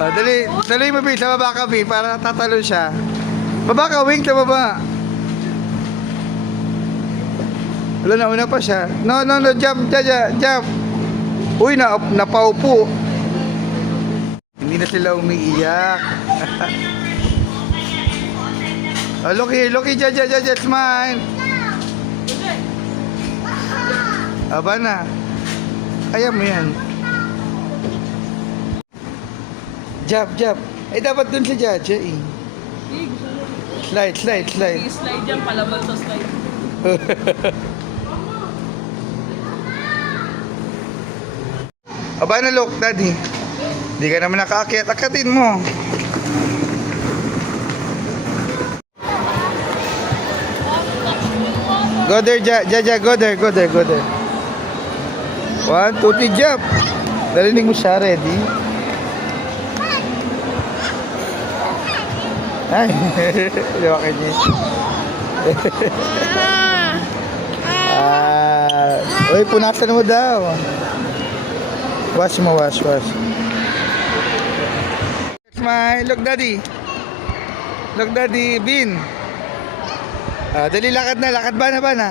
Dali, dali mo, Bin. Sa baba ka, Bin, para tatalo siya. Baba ka, Wing, sa baba. Wala na, una pa siya. No, no, no, jump, jump. Uy, napaupo. Hindi na sila umiiyak. Oh, look, smile. Aba na. Kaya mo yan. Jump. Eh, dapat dun si Jaja eh. Slide. Slide dyan, palaban sa slide. Aba na, look, Daddy. Hindi ka naman nakaakyat. Akatin mo. Go there, Jaja. Go there. 1, 2, 3, jump. Narinig mo siya, ready? Ay, liwakin niya. Uy, punasan mo daw. Wash mo. Smile. Look, Daddy. Bin. Dali, lakad ba na?